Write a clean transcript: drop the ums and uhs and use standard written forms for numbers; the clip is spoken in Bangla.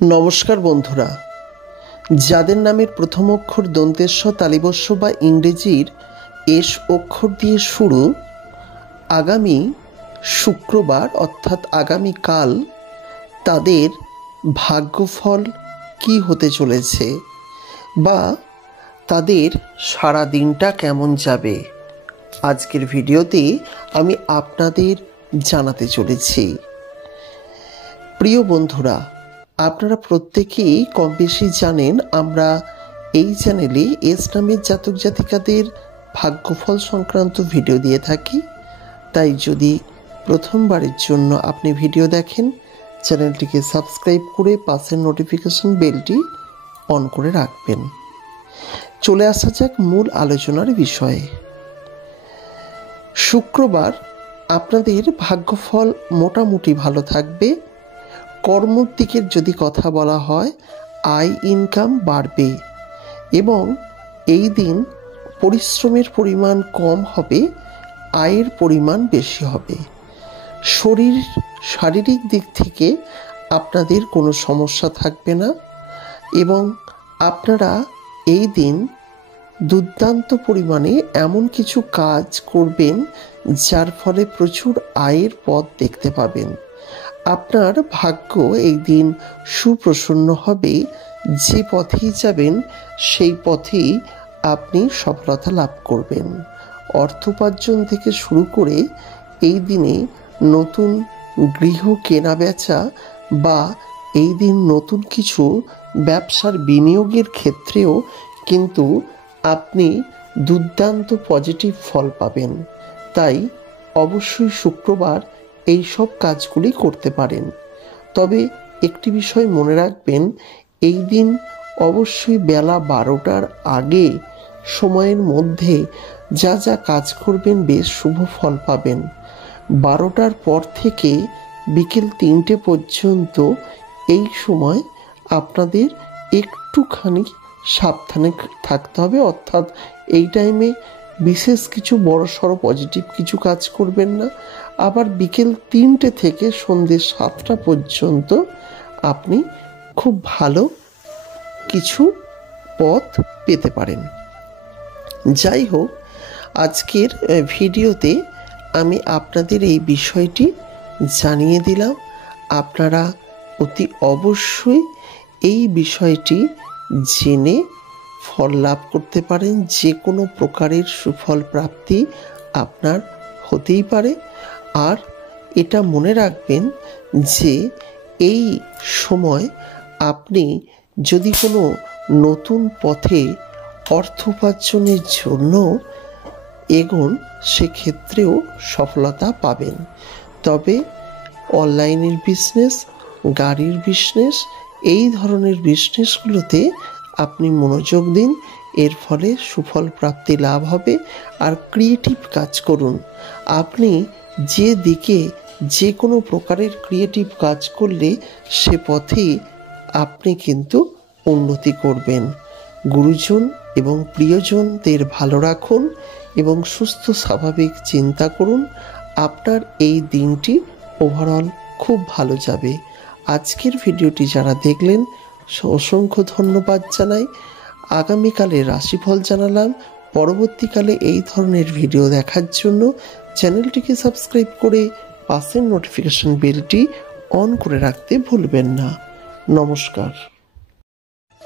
নমস্কার বন্ধুরা, যাদের নামের প্রথম অক্ষর দন্তেস্ব তালিবস্য বা ইংরেজির এস অক্ষর দিয়ে শুরু, আগামী শুক্রবার অর্থাৎ আগামীকাল তাদের ভাগ্যফল কি হতে চলেছে বা তাদের সারা দিনটা কেমন যাবে, আজকের ভিডিওতে আমি আপনাদের জানাতে চলেছি। প্রিয় বন্ধুরা, আপনারা প্রত্যেকেই কম বেশি জানেন আমরা এই চ্যানেলে এস নামের জাতক জাতিকাদের ভাগ্যফল সংক্রান্ত ভিডিও দিয়ে থাকি। তাই যদি প্রথমবারের জন্য আপনি ভিডিও দেখেন, চ্যানেলটিকে সাবস্ক্রাইব করে পাশের নোটিফিকেশন বেলটি অন করে রাখবেন। চলে আসা যাক মূল আলোচনার বিষয়ে। শুক্রবার আপনাদের ভাগ্যফল মোটামুটি ভালো থাকবে। কর্মর দিকের যদি কথা বলা হয়, আয় ইনকাম বাড়বে এবং এই দিন পরিশ্রমের পরিমাণ কম হবে, আয়ের পরিমাণ বেশি হবে। শারীরিক দিক থেকে আপনাদের কোনো সমস্যা থাকবে না এবং আপনারা এই দিন দুর্দান্ত পরিমাণে এমন কিছু কাজ করবেন যার ফলে প্রচুর আয়ের পথ দেখতে পাবেন। আপনার ভাগ্য এই দিন সুপ্রসন্ন হবে। যে পথেই যাবেন সেই পথেই আপনি সফলতা লাভ করবেন। অর্থ উপার্জন থেকে শুরু করে এই দিনে নতুন গৃহ কেনা বেচা বা এই দিন নতুন কিছু ব্যবসার বিনিয়োগের ক্ষেত্রেও কিন্তু আপনি দুর্দান্ত পজিটিভ ফল পাবেন। তাই অবশ্যই শুক্রবার এই সব কাজগুলি করতে পারেন। তবে একটি বিষয় মনে রাখবেন, এই দিন অবশ্যই বেলা 12টার আগে সময়ের মধ্যে যা যা কাজ করবেন বেশ শুভ ফল পাবেন। 12টার পর থেকে বিকেল 3টে পর্যন্ত এই সময় আপনাদের একটুখানি সাবধানে থাকতে হবে। অর্থাৎ এই টাইমে বিশেষ কিছু বড়সড় পজিটিভ কিছু কাজ করবেন না। আবার বিকেল 3টে থেকে সন্ধ্যে 7টা পর্যন্ত আপনি খুব ভালো কিছু পথ পেতে পারেন। যাই হোক, আজকের ভিডিওতে আমি আপনাদের এই বিষয়টি জানিয়ে দিলাম। আপনারা অতি অবশ্যই এই বিষয়টি জেনে ফল লাভ করতে পারেন। যে কোনো প্রকারের সুফল প্রাপ্তি আপনার হতেই পারে। আর এটা মনে রাখবেন যে এই সময় আপনি যদি কোনো নতুন পথে অর্থ উপার্জনের জন্য এগোন, সেক্ষেত্রেও সফলতা পাবেন। তবে অনলাইনের বিজনেস, গাড়ির বিজনেস, এই ধরনের বিজনেসগুলোতে আপনি মনোযোগ দিন। এর ফলে সুফল প্রাপ্তি লাভ হবে। আর ক্রিয়েটিভ কাজ করুন। আপনি যে দিকে যে কোনো প্রকারের ক্রিয়েটিভ কাজ করলে সে পথেই আপনি কিন্তু উন্নতি করবেন। গুরুজন এবং প্রিয়জনদের ভালো রাখুন এবং সুস্থ স্বাভাবিক চিন্তা করুন। আপনার এই দিনটি ওভারঅল খুব ভালো যাবে। আজকের ভিডিওটি যারা দেখলেন অসংখ্য ধন্যবাদ জানাই। আগামীকালের রাশিফল জানালাম। পরবর্তীকালে এই ধরনের ভিডিও দেখার জন্য চ্যানেলটিকে সাবস্ক্রাইব করে পাশের নোটিফিকেশন বেলটি অন করে রাখতে ভুলবেন না। নমস্কার।